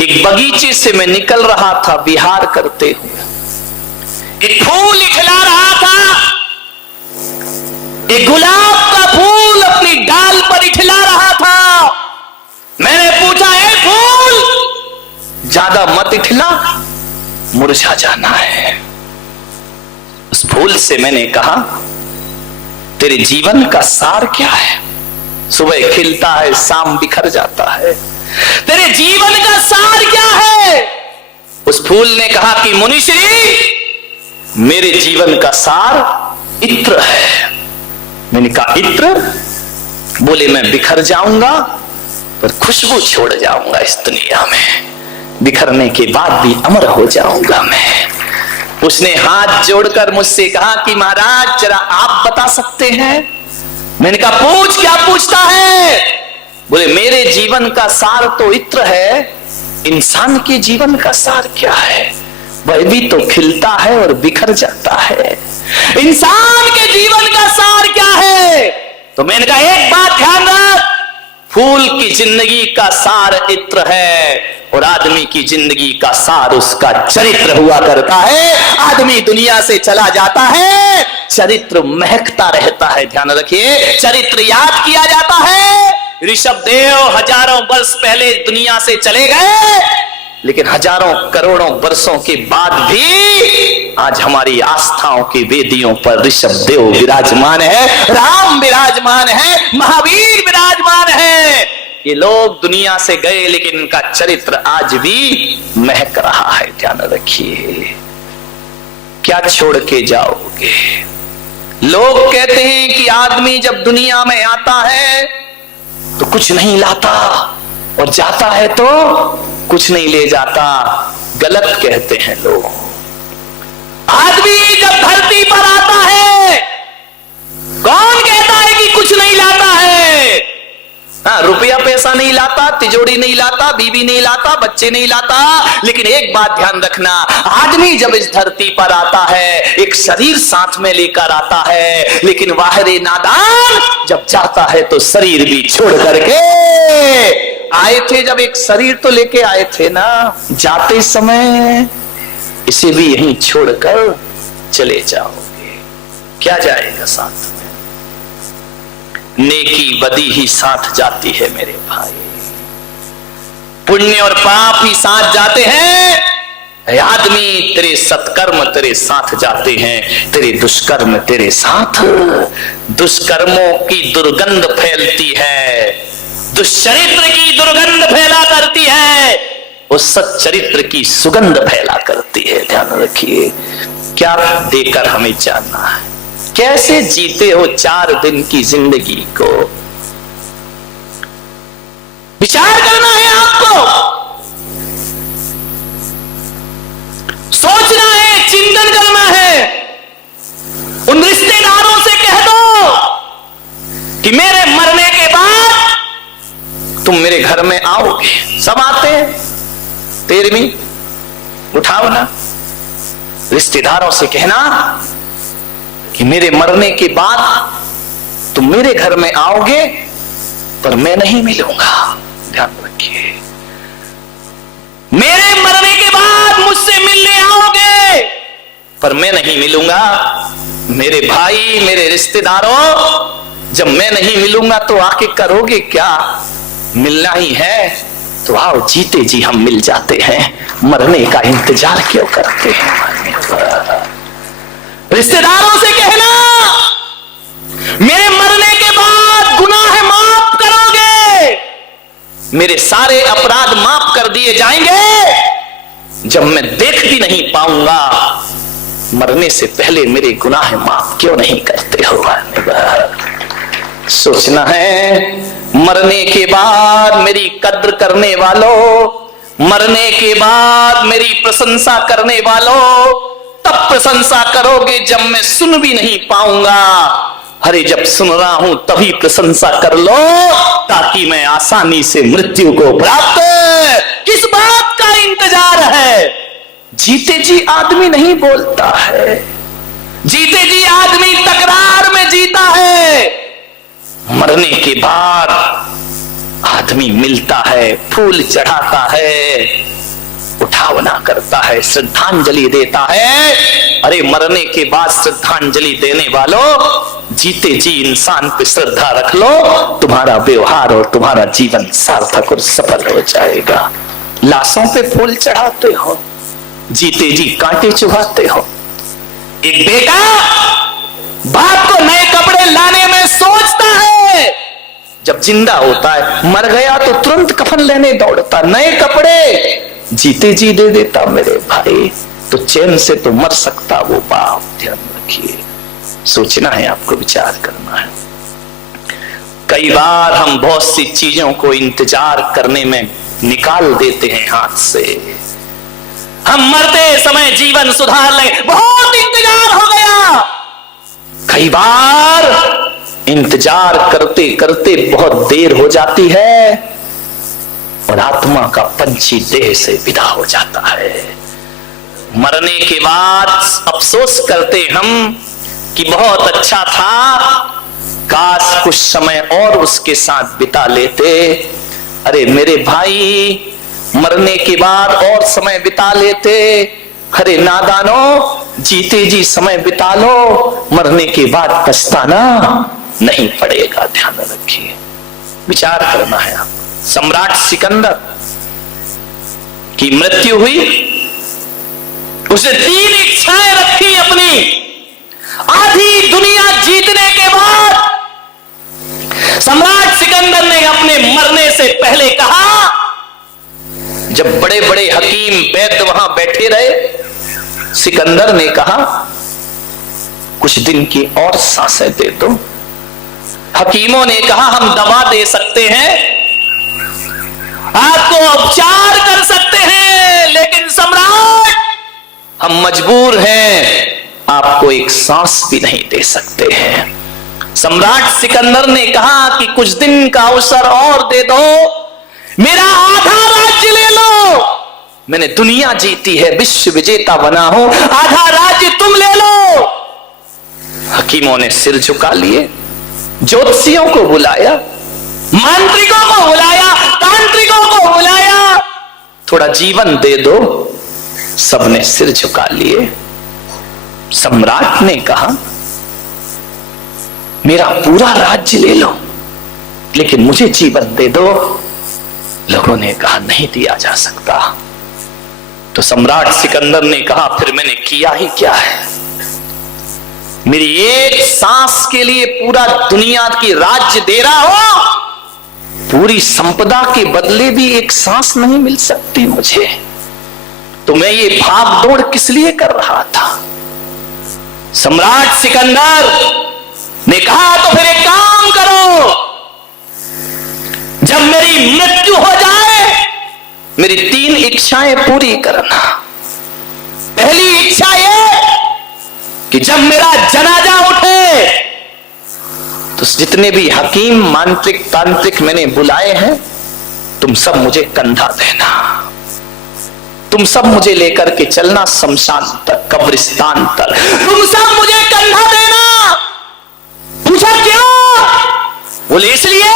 एक बगीचे से मैं निकल रहा था विहार करते हुए, एक फूल इठला रहा था, एक गुलाब का फूल अपनी डाल पर इठला रहा था। मैंने पूछा, ए फूल ज्यादा मत इठला, मुरझा जाना है। उस फूल से मैंने कहा, तेरे जीवन का सार क्या है? सुबह खिलता है, शाम बिखर जाता है, तेरे जीवन का सार क्या है? उस फूल ने कहा कि मुनिश्री, मेरे जीवन का सार इत्र है। मैंने कहा इत्र? बोले, मैं बिखर जाऊंगा पर खुशबू छोड़ जाऊंगा इस दुनिया में, बिखरने के बाद भी अमर हो जाऊंगा मैं। उसने हाथ जोड़कर मुझसे कहा कि महाराज जरा आप बता सकते हैं? मैंने कहा, पूछ, क्या पूछता है? बोले, मेरे जीवन का सार तो इत्र है, इंसान के जीवन का सार क्या है? वह भी तो खिलता है और बिखर जाता है, इंसान के जीवन का सार क्या है? तो मैंने कहा, एक बात ध्यान रख, फूल की जिंदगी का सार इत्र है और आदमी की जिंदगी का सार उसका चरित्र हुआ करता है। आदमी दुनिया से चला जाता है, चरित्र महकता रहता है। ध्यान रखिए, चरित्र याद किया जाता है। ऋषभदेव हजारों वर्ष पहले दुनिया से चले गए, लेकिन हजारों करोड़ों वर्षों के बाद भी आज हमारी आस्थाओं की वेदियों पर ऋषभदेव विराजमान है, राम विराजमान है, महावीर विराजमान है। ये लोग दुनिया से गए लेकिन इनका चरित्र आज भी महक रहा है। ध्यान रखिए, क्या छोड़ के जाओगे? लोग कहते हैं कि आदमी जब दुनिया में आता है तो कुछ नहीं लाता और जाता है तो कुछ नहीं ले जाता। गलत कहते हैं लोग। आदमी जब धरती पर आता है, कौन कहता है कि कुछ नहीं लाता है? हाँ, रुपया पैसा नहीं लाता, तिजोरी नहीं लाता, बीवी नहीं लाता, बच्चे नहीं लाता, लेकिन एक बात ध्यान रखना, आदमी जब इस धरती पर आता है एक शरीर साथ में लेकर आता है, लेकिन वाहिरे नादान जब जाता है तो शरीर भी छोड़ करके आए थे। जब एक शरीर तो लेके आए थे ना, जाते समय इसे भी यहीं छोड़कर चले जाओगे। क्या जाएगा साथ में? नेकी बदी ही साथ जाती है मेरे भाई, पुण्य और पाप ही साथ जाते हैं। आदमी तेरे सत्कर्म तेरे साथ जाते हैं, तेरे दुष्कर्म तेरे साथ। दुष्कर्मों की दुर्गंध फैलती है, दुष्चरित्र की दुर्गंध फैला करती है, उस सच्चरित्र की सुगंध फैला करती है। ध्यान रखिए, क्या देकर हमें जानना है, कैसे जीते हो 4 दिन की जिंदगी को, विचार करना है आपको, सोचना है, चिंतन करना है। उन रिश्तेदारों से कह दो कि मेरे मरने के बाद तुम मेरे घर में आओगे। सब आते हैं, 13वीं उठाओ ना। रिश्तेदारों से कहना कि मेरे मरने के बाद तुम मेरे घर में आओगे पर मैं नहीं मिलूंगा। ध्यान रखिए, मेरे मरने के बाद मुझसे मिलने आओगे पर मैं नहीं मिलूंगा। मेरे भाई, मेरे रिश्तेदारों, जब मैं नहीं मिलूंगा तो आके करोगे क्या? मिलना ही है तो आओ, जीते जी हम मिल जाते हैं, मरने का इंतजार क्यों करते हैं? रिश्तेदारों से कहना, मेरे मरने के बाद गुनाह माफ करोगे, मेरे सारे अपराध माफ कर दिए जाएंगे। जब मैं देख भी नहीं पाऊंगा, मरने से पहले मेरे गुनाह माफ क्यों नहीं करते हो? सोचना है, मरने के बाद मेरी कद्र करने वालों, मरने के बाद मेरी प्रशंसा करने वालों, तब प्रशंसा करोगे जब मैं सुन भी नहीं पाऊंगा। अरे जब सुन रहा हूं तभी प्रशंसा कर लो, ताकि मैं आसानी से मृत्यु को प्राप्त। किस बात का इंतजार है? जीते जी आदमी नहीं बोलता है, जीते जी आदमी तकरार में जीता है। मरने के बाद आदमी मिलता है, फूल चढ़ाता है, उठावना करता है, श्रद्धांजलि देता है। अरे मरने के बाद श्रद्धांजलि देने वालों, जीते जी इंसान पे श्रद्धा रख लो, तुम्हारा व्यवहार और तुम्हारा जीवन सार्थक और सफल हो जाएगा। लाशों पे फूल चढ़ाते हो, जीते जी कांटे चुभाते हो। एक बेटा बाप को नए कपड़े लाने में सोचता है, जब जिंदा होता है, मर गया तो तुरंत कफन लेने दौड़ता, नए कपड़े जीते जी दे देता। मेरे भाई, तो चैन से तो मर सकता वो बाप। ध्यान रखिए, सोचना है आपको, विचार करना है। कई बार हम बहुत सी चीजों को इंतजार करने में निकाल देते हैं हाथ से। हम मरते समय जीवन सुधार ले, बहुत इंतजार हो गया। कई बार इंतजार करते करते बहुत देर हो जाती है और आत्मा का पंछी देह से विदा हो जाता है। मरने के बाद अफसोस करते हम कि बहुत अच्छा था, काश कुछ समय और उसके साथ बिता लेते। अरे मेरे भाई, मरने के बाद और समय बिता लेते। अरे नादानो, जीते जी समय बिता लो, मरने के बाद पछताना नहीं पड़ेगा। ध्यान रखिए, विचार करना है आप। सम्राट सिकंदर की मृत्यु हुई, उसने 3 इच्छाएं रखी अपनी। आधी दुनिया जीतने के बाद सम्राट सिकंदर ने अपने मरने से पहले कहा, जब बड़े बड़े हकीम वैद्य वहां बैठे रहे, सिकंदर ने कहा कुछ दिन की और सांसें दे दो। हकीमों ने कहा हम दवा दे सकते हैं, आपको उपचार कर सकते हैं, लेकिन सम्राट हम मजबूर हैं, आपको एक सांस भी नहीं दे सकते हैं। सम्राट सिकंदर ने कहा कि कुछ दिन का अवसर और दे दो, मेरा आधा राज्य ले लो। मैंने दुनिया जीती है, विश्व विजेता बना हूं, आधा राज्य तुम ले लो। हकीमों ने सिर झुका लिए, ज्योतिषियों को बुलाया, मांत्रिकों को बुलाया, तांत्रिकों को बुलाया, थोड़ा जीवन दे दो। सबने सिर झुका लिए। सम्राट ने कहा मेरा पूरा राज्य ले लो, लेकिन मुझे जीवन दे दो। लोगों ने कहा नहीं दिया जा सकता। तो सम्राट सिकंदर ने कहा फिर मैंने किया ही क्या है? मेरी एक सांस के लिए पूरा दुनिया की राज्य दे रहा हो, पूरी संपदा के बदले भी एक सांस नहीं मिल सकती मुझे, तो मैं ये भाग दौड़ किस लिए कर रहा था? सम्राट सिकंदर ने कहा तो फिर एक काम करो, जब मेरी मृत्यु हो जाए मेरी 3 इच्छाएं पूरी करना। पहली इच्छा ये कि जब मेरा जनाजा उठे तो जितने भी हकीम मांत्रिक तांत्रिक मैंने बुलाए हैं, तुम सब मुझे कंधा देना, तुम सब मुझे लेकर के चलना शमशान तक, कब्रिस्तान तक, तुम सब मुझे कंधा देना। पूछा क्यों? बोले इसलिए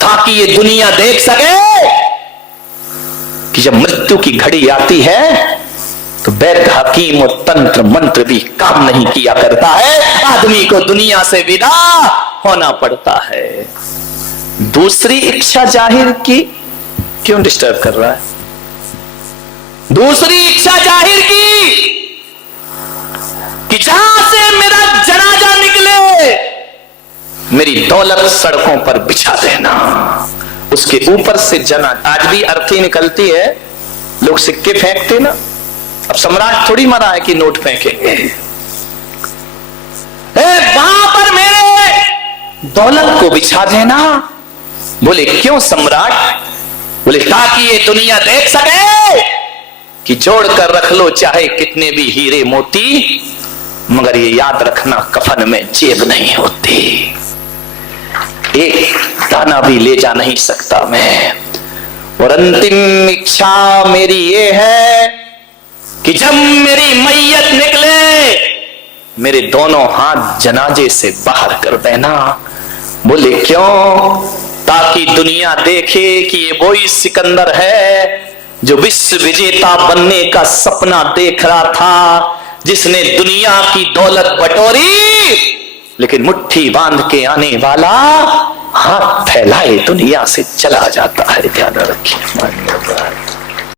ताकि ये दुनिया देख सके कि जब मृत्यु की घड़ी आती है तो वैद्य हकीम और तंत्र मंत्र भी काम नहीं किया करता है, आदमी को दुनिया से विदा होना पड़ता है। दूसरी इच्छा जाहिर की, क्यों डिस्टर्ब कर रहा है? दूसरी इच्छा जाहिर की कि जहां से मेरा जनाजा निकले मेरी दौलत सड़कों पर बिछा देना, उसके ऊपर से जना। आज भी अर्थी निकलती है, लोग सिक्के फेंकते ना, अब सम्राट थोड़ी मरा है कि नोट फेंकेंगे। वहां पर मेरे दौलत को बिछा देना। बोले क्यों सम्राट? बोले ताकि ये दुनिया देख सके कि जोड़ कर रख लो चाहे कितने भी हीरे मोती, मगर ये याद रखना कफन में जेब नहीं होती, एक दाना भी ले जा नहीं सकता मैं। और अंतिम इच्छा मेरी ये है कि जब मेरी मैयत निकले मेरे दोनों हाथ जनाजे से बाहर कर देना। बोले क्यों? ताकि दुनिया देखे कि ये वही सिकंदर है जो विश्व विजेता बनने का सपना देख रहा था, जिसने दुनिया की दौलत बटोरी, लेकिन मुट्ठी बांध के आने वाला हाथ फैलाए दुनिया से चला जाता है। ध्यान रखिए।